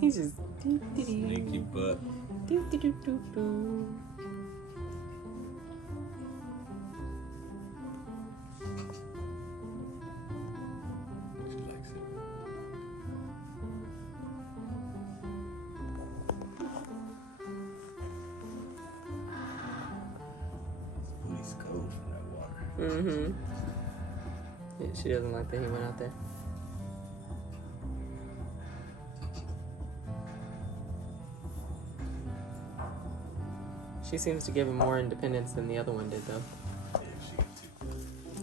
He's just sneaky butt. She likes it. Booty's cold from that water. Mm-hmm. Yeah, she doesn't like that he went out there. She seems to give him more independence than the other one did, though. Yeah, she gets too.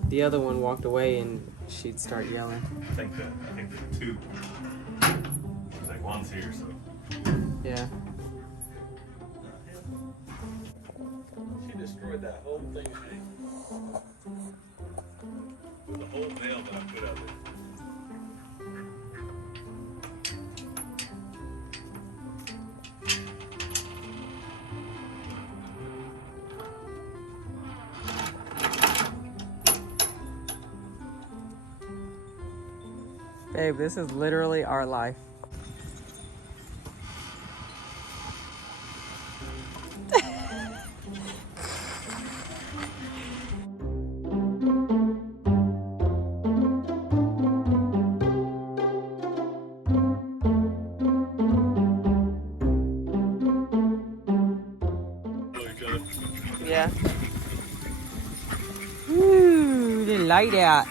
The other one walked away and she'd start yelling. I think the two. It's like one's here, so. Yeah. She destroyed that whole thing. With the whole nail that I put out there. Babe, this is literally our life. Yeah. Ooh, the light out.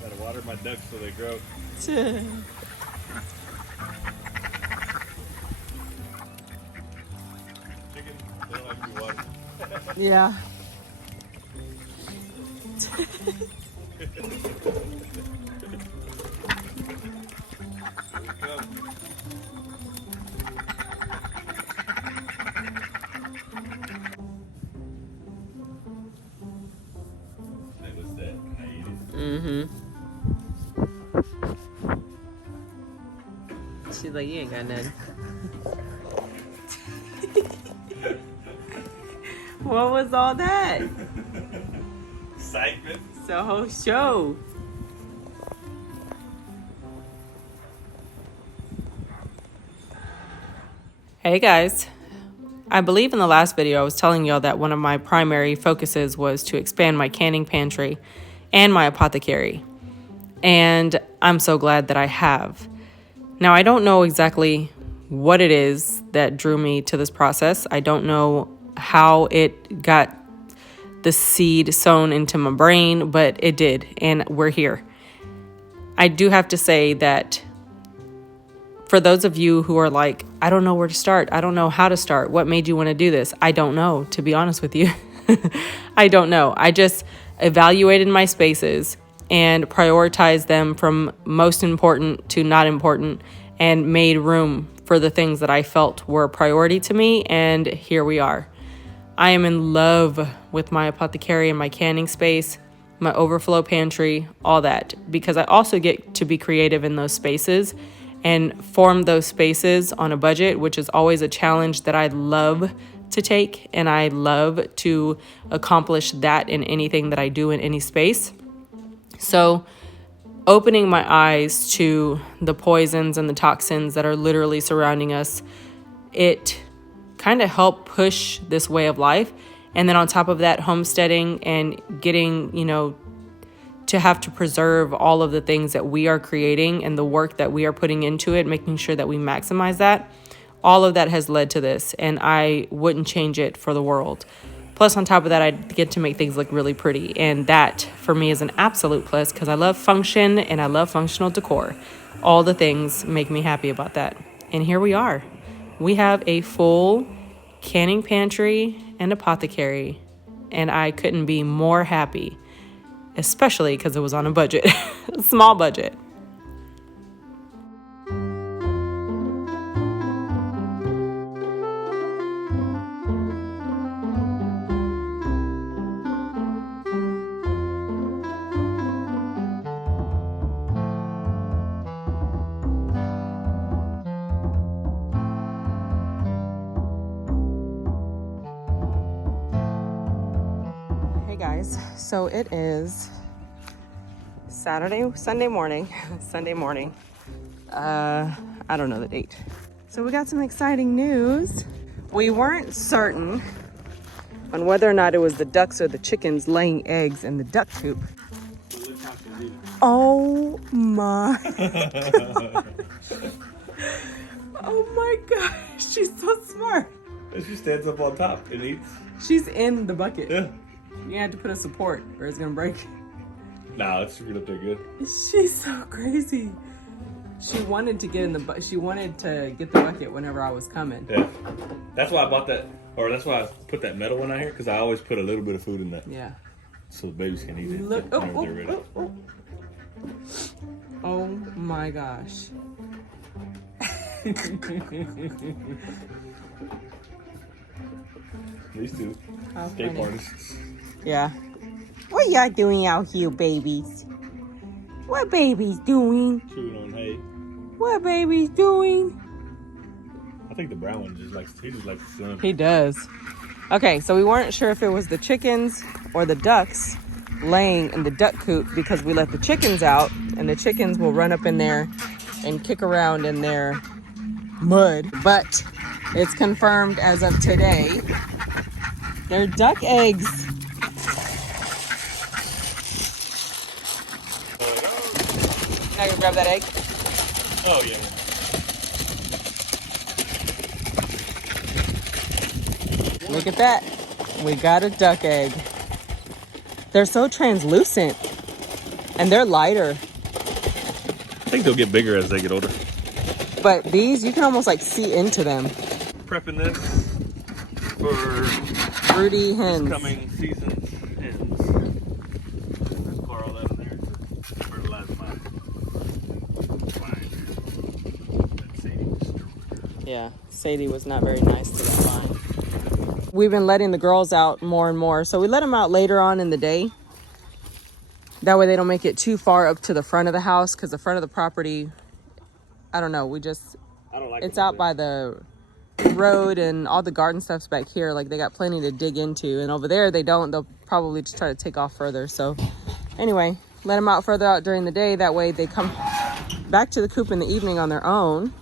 Gotta water my ducks so they grow. Chicken, they don't like to be watered. Yeah. Mm-hmm. She's like, you ain't got nothing. What was all that? Excitement. It's a whole show. Hey guys. I believe in the last video I was telling y'all that one of my primary focuses was to expand my canning pantry and my apothecary. And I'm so glad that I have. Now, I don't know exactly what it is that drew me to this process. I don't know how it got the seed sown into my brain, but it did, and we're here. I do have to say that for those of you who are like, I don't know where to start, I don't know how to start, what made you want to do this? I don't know, to be honest with you. I don't know. I just evaluated my spaces and prioritized them from most important to not important and made room for the things that I felt were a priority to me, and here we are. I am in love with my apothecary and my canning space, my overflow pantry, all that, because I also get to be creative in those spaces and form those spaces on a budget, which is always a challenge that I love to take, and I love to accomplish that in anything that I do in any space. So opening my eyes to the poisons and the toxins that are literally surrounding us, it kind of helped push this way of life. And then on top of that, homesteading and getting, to have to preserve all of the things that we are creating and the work that we are putting into it, making sure that we maximize that. All of that has led to this, and I wouldn't change it for the world. Plus, on top of that, I get to make things look really pretty, and that, for me, is an absolute plus because I love function and I love functional decor. All the things make me happy about that. And here we are. We have a full canning pantry and apothecary, and I couldn't be more happy, especially because it was on a budget, a small budget. So it is Sunday morning. I don't know the date. So we got some exciting news. We weren't certain on whether or not it was the ducks or the chickens laying eggs in the duck coop. Oh my gosh. Oh my gosh, she's so smart. She stands up on top and eats. She's in the bucket. Yeah. You have to put a support or it's gonna break. Nah, it's screwed up there good. She's so crazy. She wanted to get in the she wanted to get the bucket whenever I was coming. Yeah. That's why I bought that, or that's why I put that metal one out here, because I always put a little bit of food in that. Yeah. So the babies can eat it Look, whenever they're ready. Oh my gosh. These two escape artists. Yeah. What y'all doing out here, babies? What babies doing? Chewing on hay. What babies doing? I think the brown one just likes the sun. He does. Okay, so we weren't sure if it was the chickens or the ducks laying in the duck coop because we let the chickens out and the chickens will run up in there and kick around in their mud. But it's confirmed as of today. They're duck eggs. Now you grab that egg. Oh, yeah. Look at that. We got a duck egg. They're so translucent and they're lighter. I think they'll get bigger as they get older. But these, you can almost like see into them. Prepping this for Broody hens. coming season's hens. Let's pour all that in there to fertilize my vine that Sadie destroyed. Yeah, Sadie was not very nice to that vine. We've been letting the girls out more and more. So we let them out later on in the day. That way they don't make it too far up to the front of the house, because the front of the property, I don't know, I don't like it's out by the road and all the garden stuff's back here. Like they got plenty to dig into, and over there they don't. They'll probably just try to take off further. So anyway, let them out further out during the day. That way they come back to the coop in the evening on their own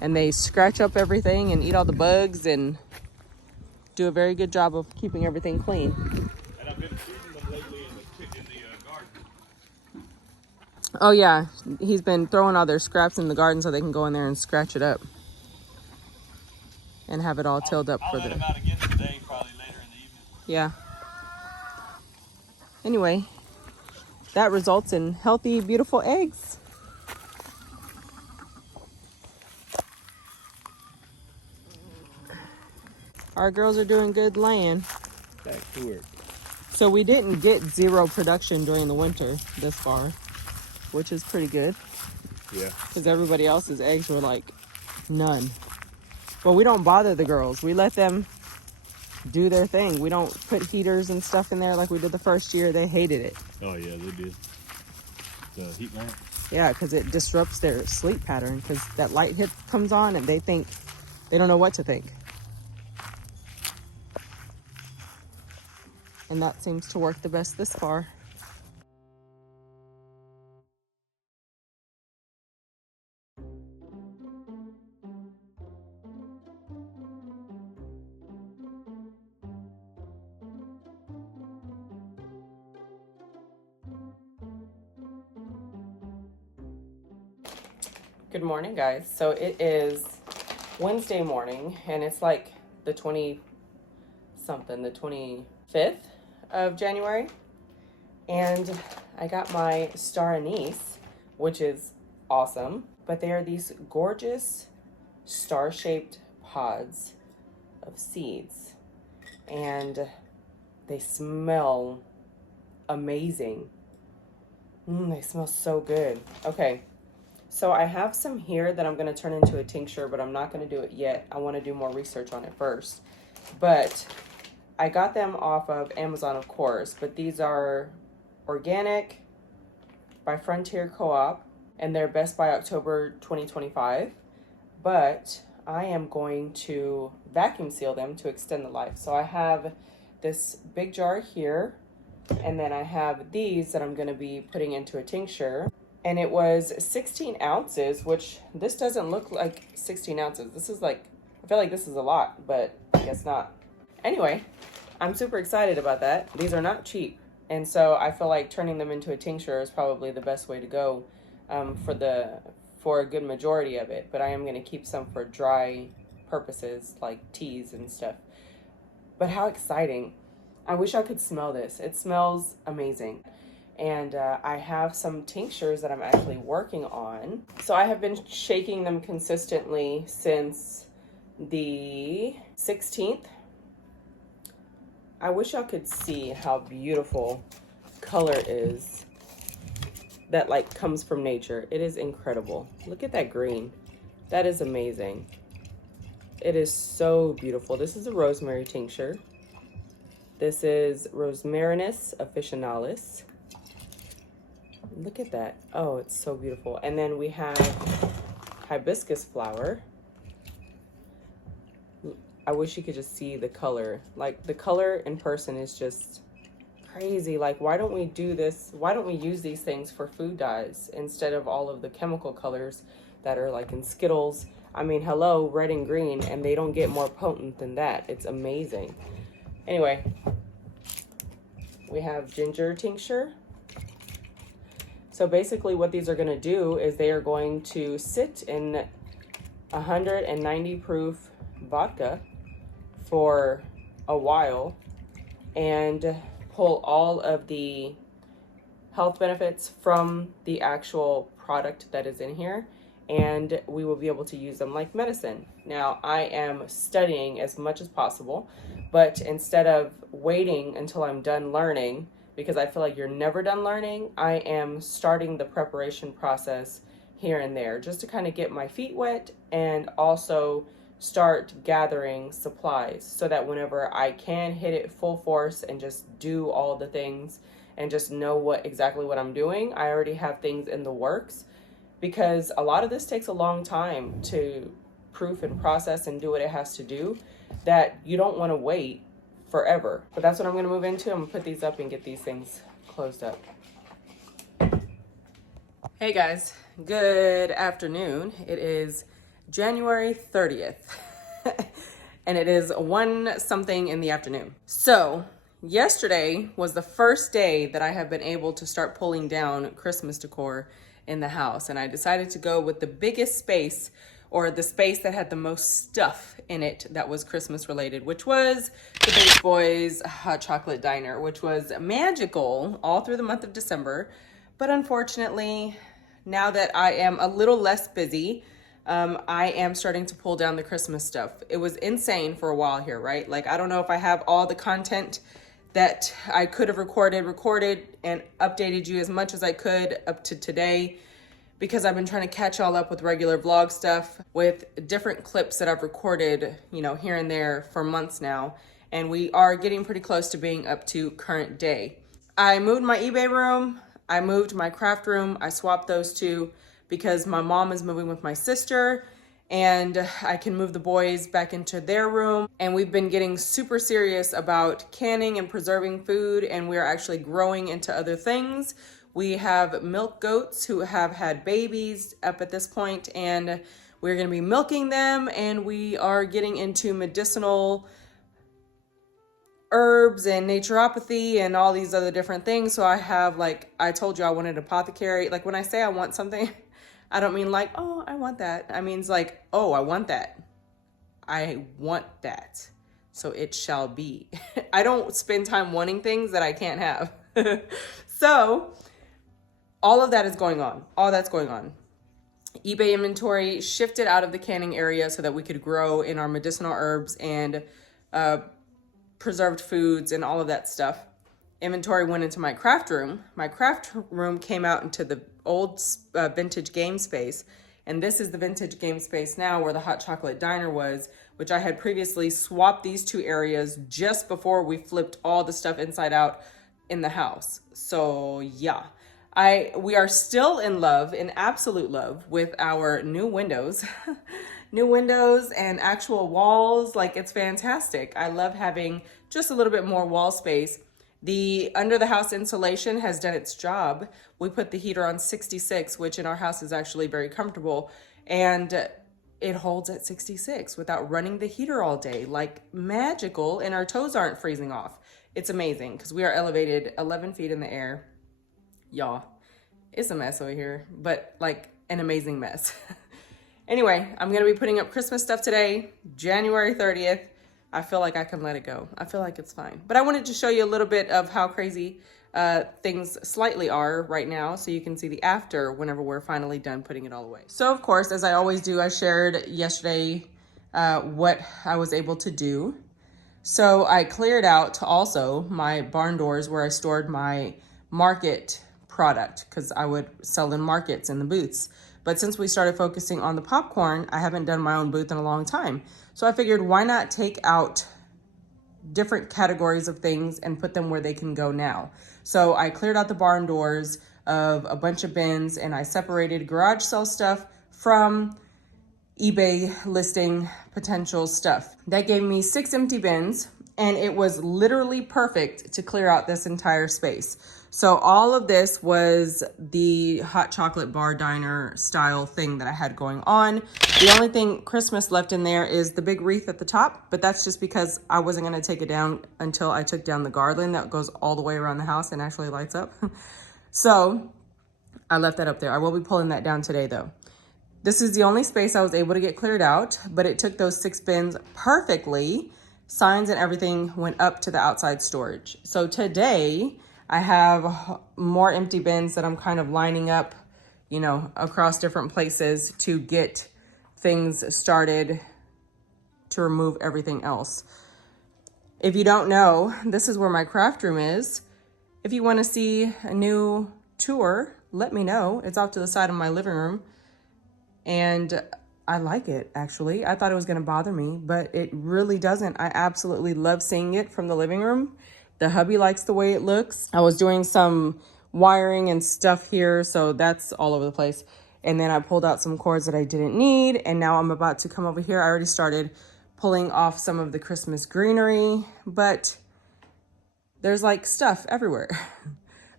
and they scratch up everything and eat all the bugs and do a very good job of keeping everything clean. And I've been feeding them lately in the garden. Oh yeah, he's been throwing all their scraps in the garden so they can go in there and scratch it up and have it all tilled up for I'll let the... them out again today, probably later in the evening. Yeah. Anyway, that results in healthy, beautiful eggs. Our girls are doing good laying. Back to work. So we didn't get zero production during the winter this far, which is pretty good. Yeah. Because everybody else's eggs were like none. But we don't bother the girls. We let them do their thing. We don't put heaters and stuff in there like we did the first year. They hated it. Oh yeah, they did. The heat lamp. Yeah, because it disrupts their sleep pattern, because that light hit comes on and they don't know what to think. And that seems to work the best this far. Good morning, guys. So it is Wednesday morning and it's like the 25th of January, and I got my Star Anise, which is awesome. But they are these gorgeous star-shaped pods of seeds, and they smell amazing. They smell so good. Okay, so I have some here that I'm going to turn into a tincture, but I'm not going to do it yet. I want to do more research on it first. But I got them off of Amazon, of course, but these are organic by Frontier Co-op, and they're best by October 2025. But I am going to vacuum seal them to extend the life. So I have this big jar here And then I have these that I'm going to be putting into a tincture. And it was 16 ounces, which this doesn't look like 16 ounces. This is like, I feel like this is a lot, but I guess not. Anyway, I'm super excited about that. These are not cheap. And so I feel like turning them into a tincture is probably the best way to go for a good majority of it. But I am going to keep some for dry purposes like teas and stuff. But how exciting. I wish I could smell this. It smells amazing. And I have some tinctures that I'm actually working on. So I have been shaking them consistently since the 16th. I wish y'all could see how beautiful color is that like comes from nature. It is incredible. Look at that green. That is amazing. It is so beautiful. This is a rosemary tincture. This is Rosmarinus officinalis. Look at that. Oh, it's so beautiful. And then we have hibiscus flower. I wish you could just see the color. Like the color in person is just crazy. Like, why don't we do this? Why don't we use these things for food dyes instead of all of the chemical colors that are like in Skittles? I mean, hello, red and green, and they don't get more potent than that. It's amazing. Anyway, we have ginger tincture. So basically what these are going to do is they are going to sit in 190 proof vodka for a while and pull all of the health benefits from the actual product that is in here, and we will be able to use them like medicine. Now, I am studying as much as possible, but instead of waiting until I'm done learning, because I feel like you're never done learning, I am starting the preparation process here and there just to kind of get my feet wet and also start gathering supplies so that whenever I can hit it full force and just do all the things and just know exactly what I'm doing, I already have things in the works, because a lot of this takes a long time to proof and process and do what it has to do, that you don't want to wait forever. But that's what I'm going to move into. I'm going to put these up and get these things closed up. Hey guys, good afternoon. It is January 30th and it is 1 something in the afternoon. So yesterday was the first day that I have been able to start pulling down Christmas decor in the house, and I decided to go with the biggest space, or the space that had the most stuff in it that was Christmas related, which was the Big Boys Hot Chocolate Diner, which was magical all through the month of December. But unfortunately, now that I am a little less busy, I am starting to pull down the Christmas stuff. It was insane for a while here, right? Like, I don't know if I have all the content that I could have recorded and updated you as much as I could up to today, because I've been trying to catch all up with regular vlog stuff with different clips that I've recorded, you know, here and there for months now. And we are getting pretty close to being up to current day. I moved my eBay room. I moved my craft room. I swapped those two because my mom is moving with my sister, and I can move the boys back into their room. And we've been getting super serious about canning and preserving food, and we're actually growing into other things. We have milk goats who have had babies up at this point, and we're going to be milking them, and we are getting into medicinal herbs and naturopathy and all these other different things. So I have, like, I told you I wanted an apothecary. Like, when I say I want something, I don't mean like, oh, I want that. I mean, it's like, oh, I want that. I want that. So it shall be. I don't spend time wanting things that I can't have. So all of that is going on. All that's going on. eBay inventory shifted out of the canning area so that we could grow in our medicinal herbs and preserved foods and all of that stuff. Inventory went into my craft room. My craft room came out into the old vintage game space. And this is the vintage game space now where the Hot Chocolate Diner was, which I had previously swapped these two areas just before we flipped all the stuff inside out in the house. So yeah, we are still in love, in absolute love with our new windows. New windows and actual walls. Like, it's fantastic. I love having just a little bit more wall space. The under the house insulation has done its job. We put the heater on 66, which in our house is actually very comfortable. And it holds at 66 without running the heater all day, like magical, and our toes aren't freezing off. It's amazing because we are elevated 11 feet in the air. Y'all, it's a mess over here, but like an amazing mess. Anyway, I'm gonna be putting up Christmas stuff today, January 30th. I feel like I can let it go. I feel like it's fine. But I wanted to show you a little bit of how crazy things slightly are right now, so you can see the after whenever we're finally done putting it all away. So of course, as I always do, I shared yesterday what I was able to do. So I cleared out also my barn doors where I stored my market product, because I would sell in markets in the booths. But since we started focusing on the popcorn, I haven't done my own booth in a long time. So I figured, why not take out different categories of things and put them where they can go now. So I cleared out the barn doors of a bunch of bins, and I separated garage sale stuff from eBay listing potential stuff. That gave me 6 empty bins, and it was literally perfect to clear out this entire space. So all of this was the hot chocolate bar diner style thing that I had going on. The only thing Christmas left in there is the big wreath at the top, but that's just because I wasn't gonna take it down until I took down the garland that goes all the way around the house and actually lights up. So I left that up there. I will be pulling that down today though. This is the only space I was able to get cleared out, but it took those 6 bins perfectly. Signs and everything went up to the outside storage. So today I have more empty bins that I'm kind of lining up, you know, across different places to get things started to remove everything else. If you don't know, this is where my craft room is. If you want to see a new tour, let me know. It's off to the side of my living room. And I like it, actually. I thought it was going to bother me, but it really doesn't. I absolutely love seeing it from the living room. The hubby likes the way it looks. I was doing some wiring and stuff here, so that's all over the place. And then I pulled out some cords that I didn't need, and now I'm about to come over here. I already started pulling off some of the Christmas greenery, but there's like stuff everywhere.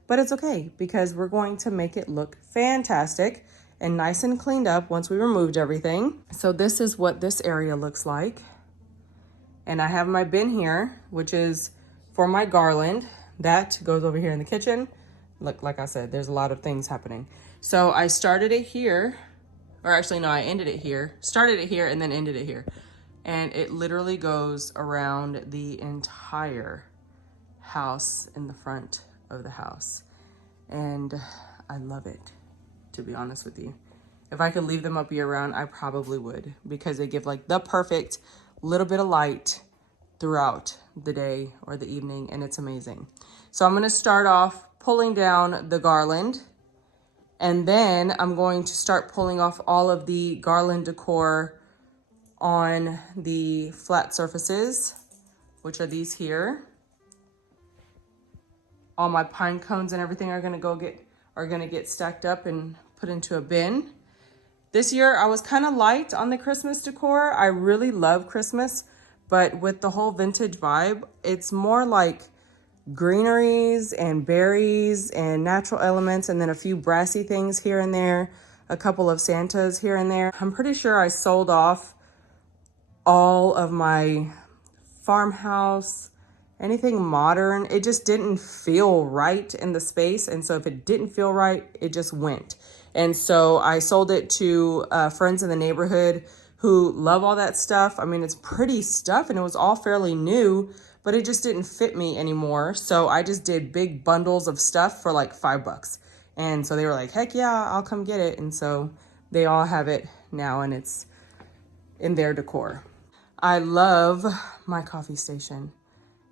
But it's okay, because we're going to make it look fantastic and nice and cleaned up once we removed everything. So this is what this area looks like. And I have my bin here, which is for my garland. That goes over here in the kitchen. Look, like I said, there's a lot of things happening. So I started it here, or actually no, I ended it here. Started it here and then ended it here. And it literally goes around the entire house in the front of the house. And I love it, to be honest with you. If I could leave them up year round, I probably would, because they give like the perfect little bit of light throughout the day or the evening, and it's amazing. So I'm gonna start off pulling down the garland, and then I'm going to start pulling off all of the garland decor on the flat surfaces, which are these here. All my pine cones and everything are gonna get stacked up and put into a bin. This year I was kind of light on the Christmas decor. I really love Christmas, but with the whole vintage vibe, it's more like greeneries and berries and natural elements, and then a few brassy things here and there, a couple of Santas here and there. I'm pretty sure I sold off all of my farmhouse, anything modern. It just didn't feel right in the space. And so if it didn't feel right, it just went. And so I sold it to friends in the neighborhood who love all that stuff. I mean, it's pretty stuff, and it was all fairly new, but it just didn't fit me anymore. So I just did big bundles of stuff for like $5. And so they were like, heck yeah, I'll come get it. And so they all have it now, and it's in their decor. I love my coffee station.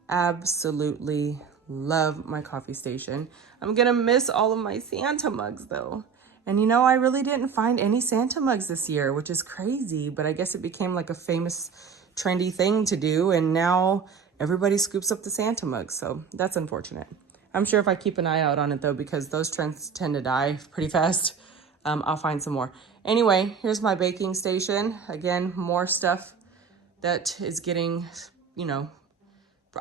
Absolutely love my coffee station. I'm gonna miss all of my Santa mugs though. And you know, I really didn't find any Santa mugs this year, which is crazy, but I guess it became like a famous trendy thing to do, and now everybody scoops up the Santa mugs, so that's unfortunate. I'm sure if I keep an eye out on it though, because those trends tend to die pretty fast, I'll find some more. Anyway, here's my baking station. Again, more stuff that is getting, you know,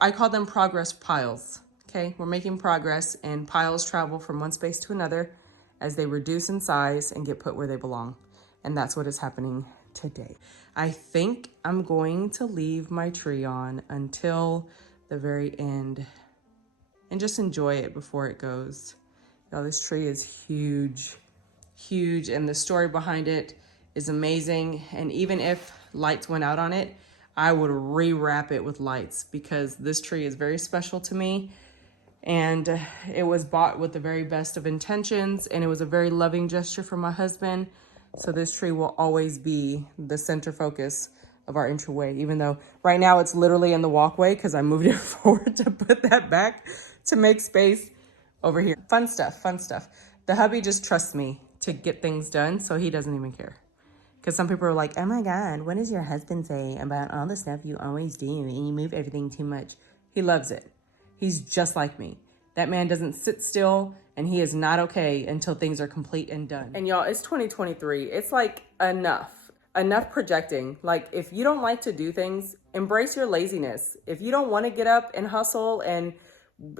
I call them progress piles, Okay, we're making progress, and piles travel from one space to another as they reduce in size and get put where they belong. And that's what is happening today. I think I'm going to leave my tree on until the very end and just enjoy it before it goes. Y'all, this tree is huge, huge, and the story behind it is amazing. And even if lights went out on it, I would rewrap it with lights because this tree is very special to me. And it was bought with the very best of intentions, and it was a very loving gesture from my husband. So this tree will always be the center focus of our entryway, even though right now it's literally in the walkway because I moved it forward to put that back to make space over here. Fun stuff, fun stuff. The hubby just trusts me to get things done, so he doesn't even care. Because some people are like, oh my God, what does your husband say about all the stuff you always do and you move everything too much? He loves it. He's just like me. That man doesn't sit still, and he is not okay until things are complete and done. And y'all, it's 2023. It's like enough projecting. Like, if you don't like to do things, embrace your laziness. If you don't want to get up and hustle and,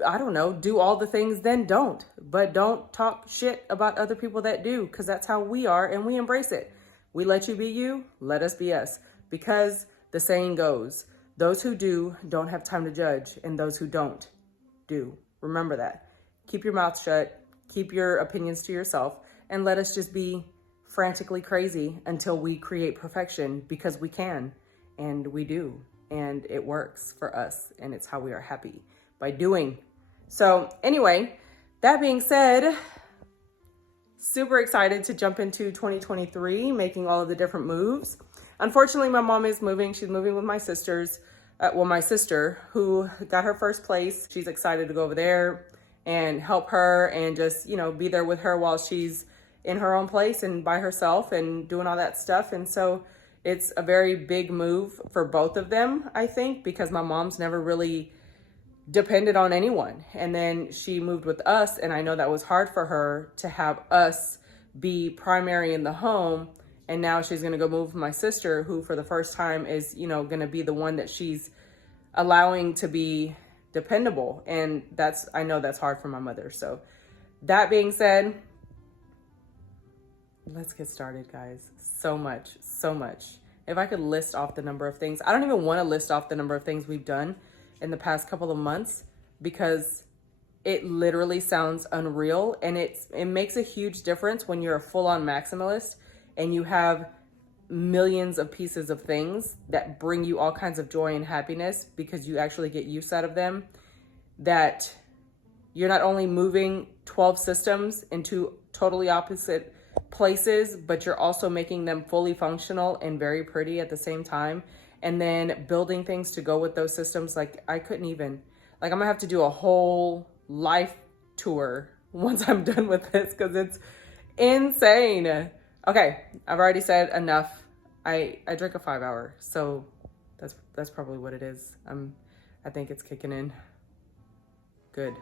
I don't know, do all the things, then don't. But don't talk shit about other people that do, because that's how we are, and we embrace it. We let you be you, let us be us. Because the saying goes, those who do don't have time to judge, and those who don't do. Remember that. Keep your mouth shut, keep your opinions to yourself, and let us just be frantically crazy until we create perfection, because we can, and we do, and it works for us, and it's how we are happy, by doing. So anyway, that being said, super excited to jump into 2023, making all of the different moves. Unfortunately, my mom is moving. She's moving with my sisters. My sister who got her first place. She's excited to go over there and help her and just, be there with her while she's in her own place and by herself and doing all that stuff. And so it's a very big move for both of them, I think, because my mom's never really depended on anyone. And then she moved with us, and I know that was hard for her to have us be primary in the home. And now she's going to go move with my sister, who for the first time is, going to be the one that she's allowing to be dependable. And I know that's hard for my mother. So that being said, let's get started, guys. So much. If I could list off the number of things, I don't even want to list off the number of things we've done in the past couple of months, because it literally sounds unreal. And it makes a huge difference when you're a full-on maximalist and you have millions of pieces of things that bring you all kinds of joy and happiness because you actually get use out of them, that you're not only moving 12 systems into totally opposite places, but you're also making them fully functional and very pretty at the same time. And then building things to go with those systems. Like, I couldn't even, I'm gonna have to do a whole life tour once I'm done with this, because it's insane. Okay, I've already said enough. I drink a 5-hour, so that's probably what it is. I think it's kicking in. Good.